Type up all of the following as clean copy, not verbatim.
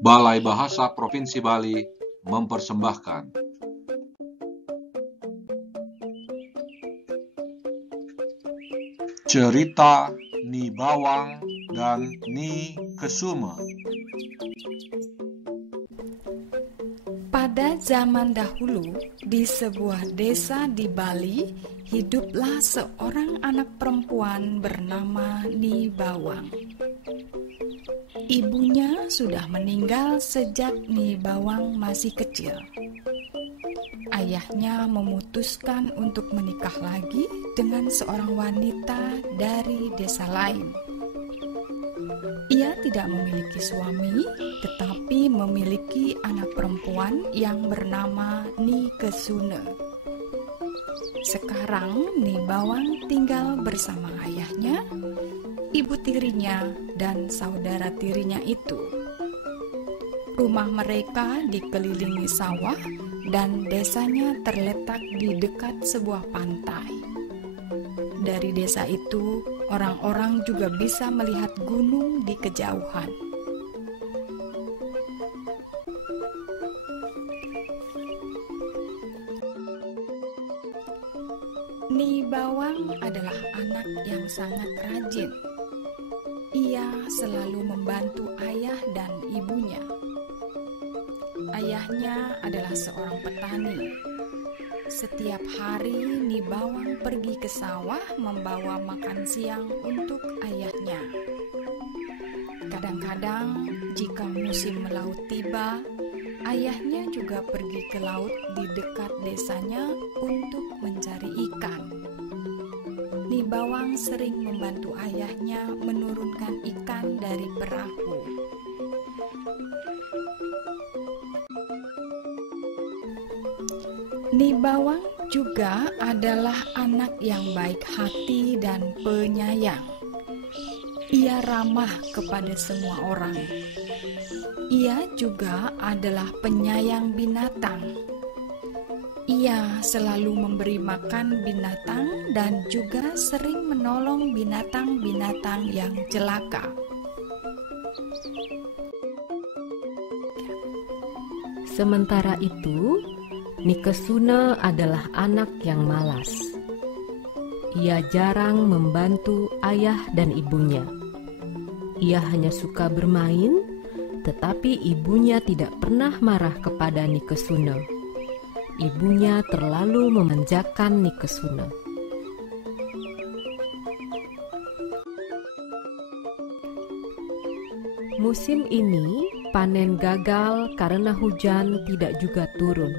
Balai Bahasa Provinsi Bali mempersembahkan cerita Ni Bawang dan Ni Kesuma. Pada zaman dahulu, di sebuah desa di Bali, hiduplah seorang anak perempuan bernama Ni Bawang. Ibunya sudah meninggal sejak Ni Bawang masih kecil. Ayahnya memutuskan untuk menikah lagi dengan seorang wanita dari desa lain. Ia tidak memiliki suami, tetapi memiliki anak perempuan yang bernama Ni Kesuna. Sekarang Ni Bawang tinggal bersama ayahnya, ibu tirinya, dan saudara tirinya itu. Rumah mereka dikelilingi sawah dan desanya terletak di dekat sebuah pantai. Dari desa itu, orang-orang juga bisa melihat gunung di kejauhan. Ni Bawang adalah anak yang sangat rajin. Ia selalu membantu ayah dan ibunya. Ayahnya adalah seorang petani. Setiap hari Ni Bawang pergi ke sawah membawa makan siang untuk ayahnya. Kadang-kadang jika musim melaut tiba, ayahnya juga pergi ke laut di dekat desanya untuk mencari ikan. Ni Bawang sering membantu ayahnya menurunkan ikan dari perahu. Ni Bawang juga adalah anak yang baik hati dan penyayang. Ia ramah kepada semua orang. Ia juga adalah penyayang binatang. Ia selalu memberi makan binatang dan juga sering menolong binatang-binatang yang celaka. Sementara itu, Ni Kesuna adalah anak yang malas. Ia jarang membantu ayah dan ibunya. Ia hanya suka bermain, tetapi ibunya tidak pernah marah kepada Ni Kesuna. Ibunya terlalu memanjakan Ni Kesuna. Musim ini panen gagal karena hujan tidak juga turun.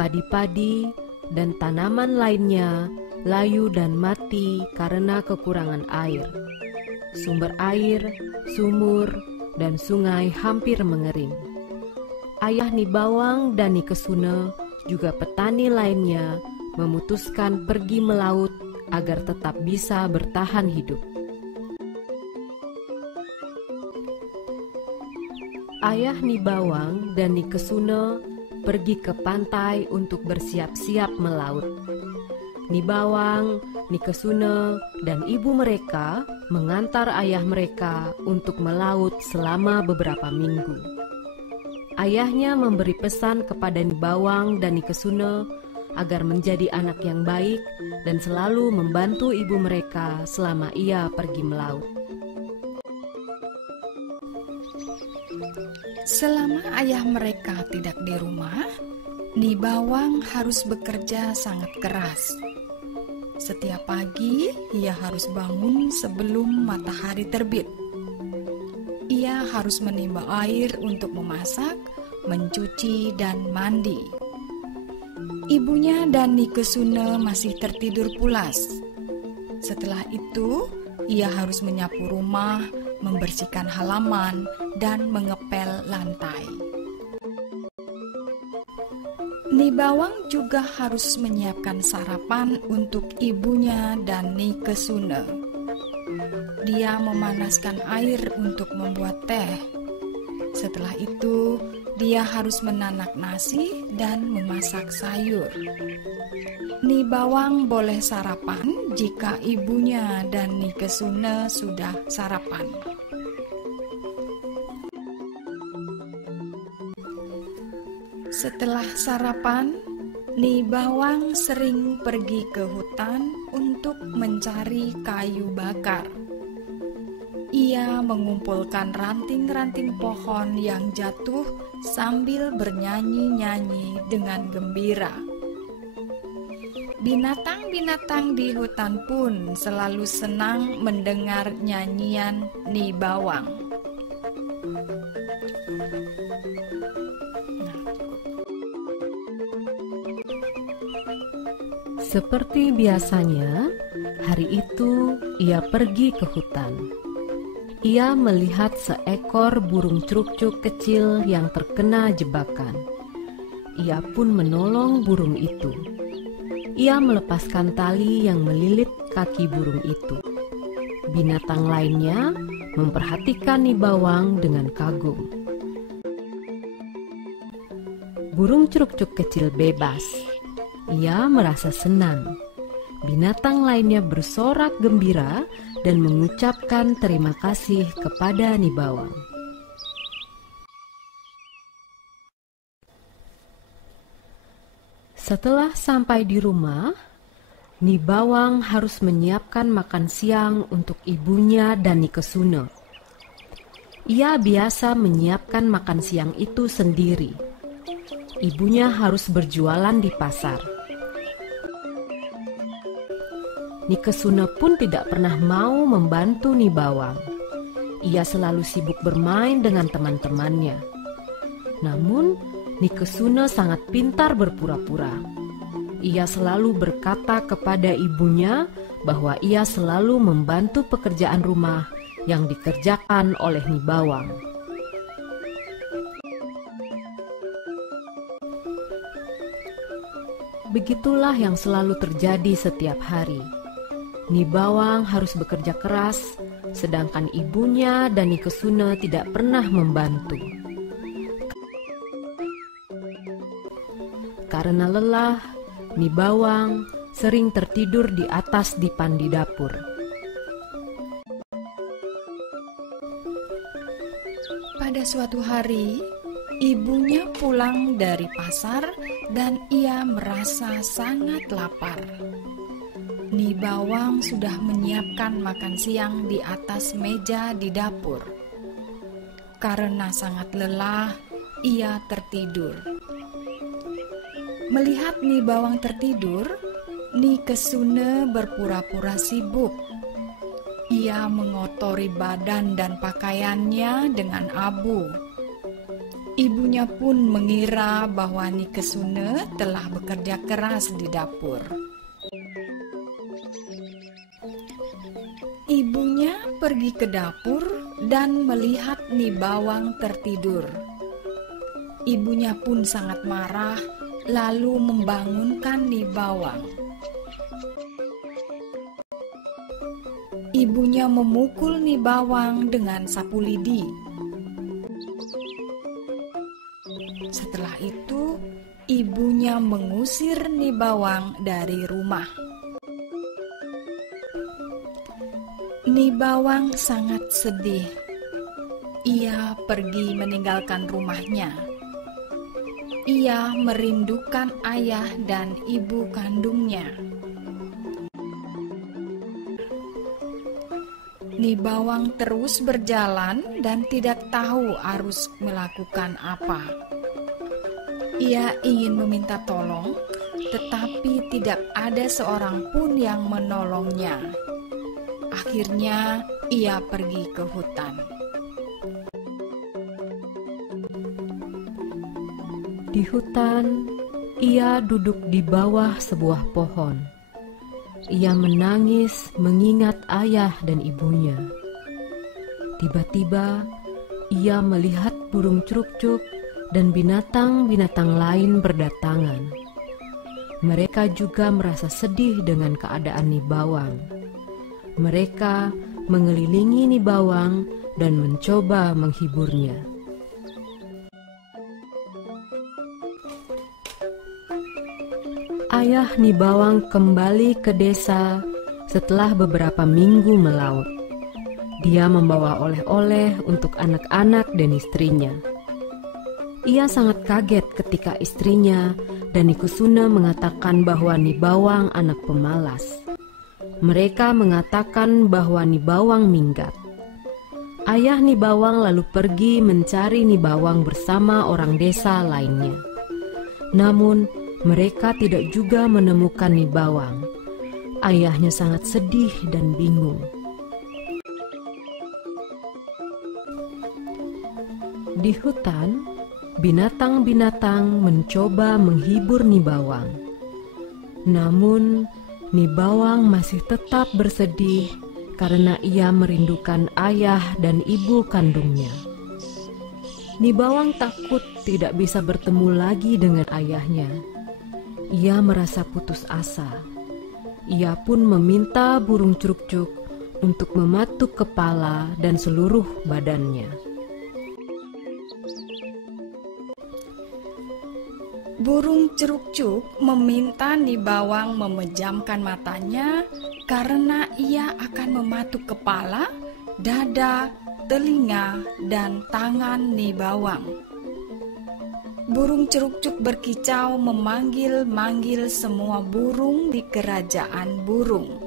Padi-padi dan tanaman lainnya layu dan mati karena kekurangan air. Sumber air, sumur, dan sungai hampir mengering. Ayah Ni Bawang dan Ni Kesuna, juga petani lainnya, memutuskan pergi melaut agar tetap bisa bertahan hidup. Ayah Ni Bawang dan Ni Kesuna pergi ke pantai untuk bersiap-siap melaut. Ni Bawang, Ni Kesuna, dan ibu mereka mengantar ayah mereka untuk melaut selama beberapa minggu. Ayahnya memberi pesan kepada Ni Bawang dan Ni Kesuna agar menjadi anak yang baik dan selalu membantu ibu mereka selama ia pergi melaut. Selama ayah mereka tidak di rumah, Ni Bawang harus bekerja sangat keras. Setiap pagi, ia harus bangun sebelum matahari terbit. Ia harus menimba air untuk memasak, mencuci, dan mandi. Ibunya dan Ni Kesuna masih tertidur pulas. Setelah itu, ia harus menyapu rumah, membersihkan halaman, dan mengepel lantai. Ni Bawang juga harus menyiapkan sarapan untuk ibunya dan Ni Kesuna. Dia memanaskan air untuk membuat teh. Setelah itu, dia harus menanak nasi dan memasak sayur. Nibawang boleh sarapan jika ibunya dan Nikesune sudah sarapan. Setelah sarapan, Nibawang sering pergi ke hutan untuk mencari kayu bakar. Ia mengumpulkan ranting-ranting pohon yang jatuh sambil bernyanyi-nyanyi dengan gembira. Binatang-binatang di hutan pun selalu senang mendengar nyanyian Nibawang. Seperti biasanya, hari itu ia pergi ke hutan. Ia melihat seekor burung crukcuk kecil yang terkena jebakan. Ia pun menolong burung itu. Ia melepaskan tali yang melilit kaki burung itu. Binatang lainnya memperhatikan Nibawang dengan kagum. Burung crukcuk kecil bebas. Ia merasa senang. Binatang lainnya bersorak gembira dan mengucapkan terima kasih kepada Nibawang. Setelah sampai di rumah, Nibawang harus menyiapkan makan siang untuk ibunya dan Nikesune. Ia biasa menyiapkan makan siang itu sendiri. Ibunya harus berjualan di pasar. Nikesune pun tidak pernah mau membantu Nibawang. Ia selalu sibuk bermain dengan teman-temannya. Namun, Nikesune sangat pintar berpura-pura. Ia selalu berkata kepada ibunya bahwa ia selalu membantu pekerjaan rumah yang dikerjakan oleh Nibawang. Begitulah yang selalu terjadi setiap hari. Nibawang harus bekerja keras, sedangkan ibunya dan Nikesune tidak pernah membantu. Karena lelah, Nibawang sering tertidur di atas dipan di dapur. Pada suatu hari, ibunya pulang dari pasar dan ia merasa sangat lapar. Nibawang sudah menyiapkan makan siang di atas meja di dapur. Karena sangat lelah, ia tertidur. Melihat Nibawang tertidur, Nikesune berpura-pura sibuk. Ia mengotori badan dan pakaiannya dengan abu. Ibunya pun mengira bahwa Nikesune telah bekerja keras di dapur. Ibunya pergi ke dapur dan melihat Nibawang tertidur. Ibunya pun sangat marah, lalu membangunkan Nibawang. Ibunya memukul Nibawang dengan sapu lidi. Setelah itu, ibunya mengusir Nibawang dari rumah. Nibawang sangat sedih. Ia pergi meninggalkan rumahnya. Ia merindukan ayah dan ibu kandungnya. Nibawang terus berjalan dan tidak tahu harus melakukan apa. Ia ingin meminta tolong, tetapi tidak ada seorang pun yang menolongnya. Akhirnya ia pergi ke hutan. Di hutan, ia duduk di bawah sebuah pohon. Ia menangis mengingat ayah dan ibunya. Tiba-tiba, ia melihat burung crukcuk dan binatang-binatang lain berdatangan. Mereka juga merasa sedih dengan keadaan Nibawang. Mereka mengelilingi Nibawang dan mencoba menghiburnya. Ayah Nibawang kembali ke desa setelah beberapa minggu melaut. Dia membawa oleh-oleh untuk anak-anak dan istrinya. Ia sangat kaget ketika istrinya Dani Kusuna mengatakan bahwa Nibawang anak pemalas. Mereka mengatakan bahwa Nibawang minggat. Ayah Nibawang lalu pergi mencari Nibawang bersama orang desa lainnya. Namun, mereka tidak juga menemukan Nibawang. Ayahnya sangat sedih dan bingung. Di hutan, binatang-binatang mencoba menghibur Nibawang. Namun, Nibawang masih tetap bersedih karena ia merindukan ayah dan ibu kandungnya. Nibawang takut tidak bisa bertemu lagi dengan ayahnya. Ia merasa putus asa. Ia pun meminta burung curug-curug untuk mematuk kepala dan seluruh badannya. Burung curug-curug meminta Nibawang memejamkan matanya karena ia akan mematuk kepala, dada, telinga, dan tangan Nibawang. Burung curug-curug berkicau memanggil-manggil semua burung di kerajaan burung.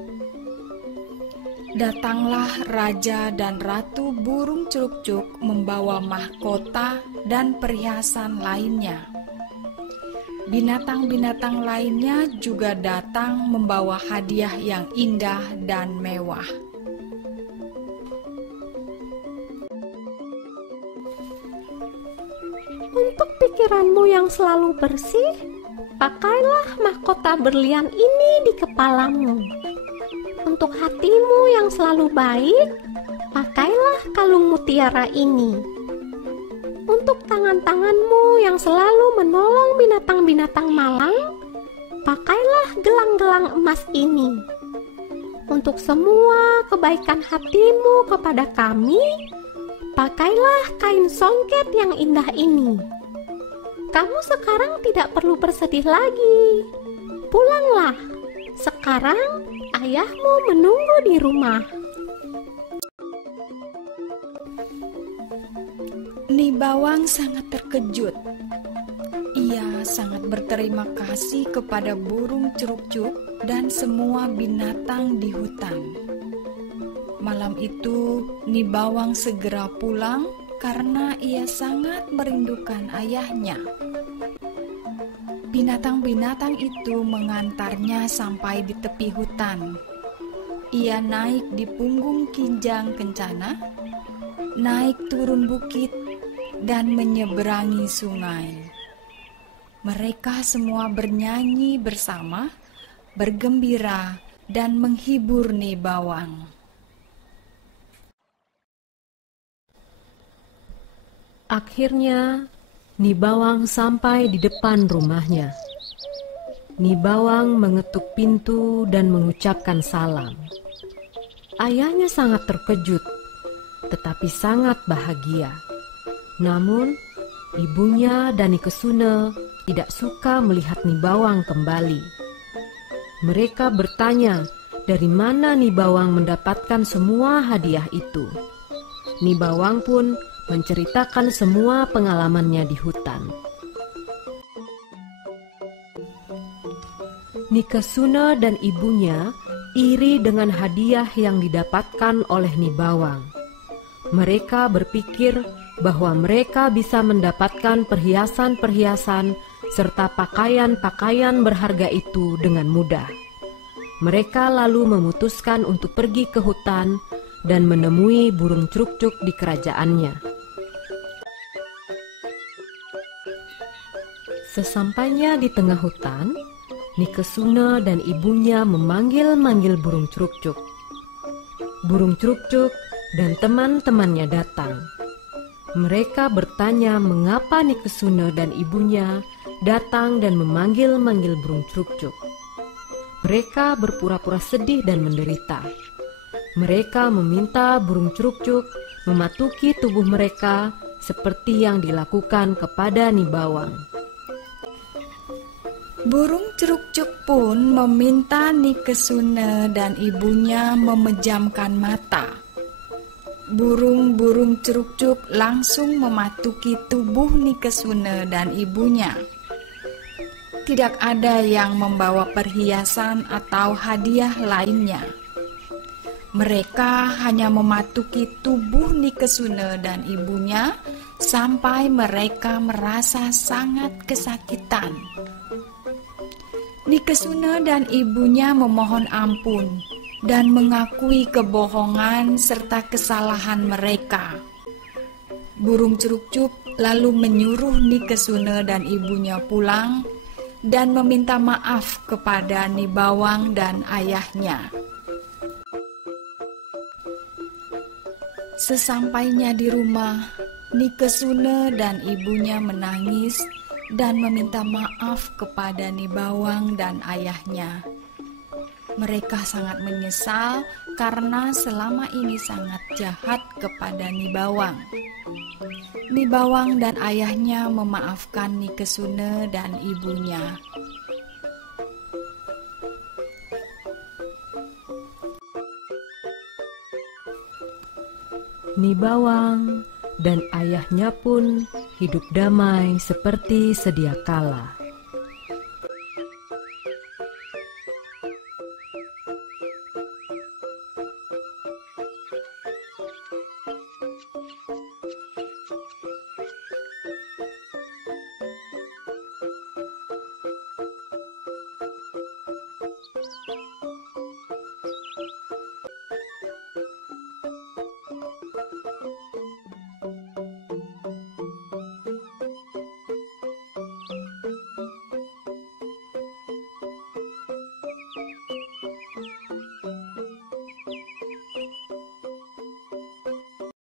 Datanglah raja dan ratu burung curug-curug membawa mahkota dan perhiasan lainnya. Binatang-binatang lainnya juga datang membawa hadiah yang indah dan mewah. Untuk pikiranmu yang selalu bersih, pakailah mahkota berlian ini di kepalamu. Untuk hatimu yang selalu baik, pakailah kalung mutiara ini. Untuk tangan-tanganmu yang selalu menolong binatang-binatang malang, pakailah gelang-gelang emas ini. Untuk semua kebaikan hatimu kepada kami, pakailah kain songket yang indah ini. Kamu sekarang tidak perlu bersedih lagi. Pulanglah. Sekarang ayahmu menunggu di rumah. Nibawang sangat terkejut. Ia sangat berterima kasih kepada burung curug-curug dan semua binatang di hutan. Malam itu, Nibawang segera pulang karena ia sangat merindukan ayahnya. Binatang-binatang itu mengantarnya sampai di tepi hutan. Ia naik di punggung Kinjang Kencana, naik turun bukit, dan menyeberangi sungai. Mereka semua bernyanyi bersama, bergembira, dan menghibur Nibawang. Akhirnya, Nibawang sampai di depan rumahnya. Nibawang mengetuk pintu dan mengucapkan salam. Ayahnya sangat terkejut, tetapi sangat bahagia. Namun, ibunya Dani Kusuna tidak suka melihat Nibawang kembali. Mereka bertanya dari mana Nibawang mendapatkan semua hadiah itu. Nibawang pun menceritakan semua pengalamannya di hutan. Nikesuna dan ibunya iri dengan hadiah yang didapatkan oleh Nibawang. Mereka berpikir bahwa mereka bisa mendapatkan perhiasan-perhiasan serta pakaian-pakaian berharga itu dengan mudah. Mereka lalu memutuskan untuk pergi ke hutan dan menemui burung curug-curug di kerajaannya. Sesampainya di tengah hutan, Nikesuna dan ibunya memanggil-manggil burung curug-curug. Burung curug-curug dan teman-temannya datang. Mereka bertanya mengapa Nikesuna dan ibunya datang dan memanggil-manggil burung curug-curug. Mereka berpura-pura sedih dan menderita. Mereka meminta burung curug-curug mematuki tubuh mereka seperti yang dilakukan kepada Nibawang. Burung ceruk-cuk pun meminta Nikesune dan ibunya memejamkan mata. Burung-burung ceruk-cuk langsung mematuki tubuh Nikesune dan ibunya. Tidak ada yang membawa perhiasan atau hadiah lainnya. Mereka hanya mematuki tubuh Nikesune dan ibunya sampai mereka merasa sangat kesakitan. Nikesune dan ibunya memohon ampun dan mengakui kebohongan serta kesalahan mereka. Burung ceruk-cuk lalu menyuruh Nikesune dan ibunya pulang dan meminta maaf kepada Nibawang dan ayahnya. Sesampainya di rumah, Nikesune dan ibunya menangis dan meminta maaf kepada Nibawang dan ayahnya. Mereka sangat menyesal karena selama ini sangat jahat kepada Nibawang. Nibawang dan ayahnya memaafkan Nikesune dan ibunya. Nibawang dan ayahnya pun hidup damai seperti sedia kala.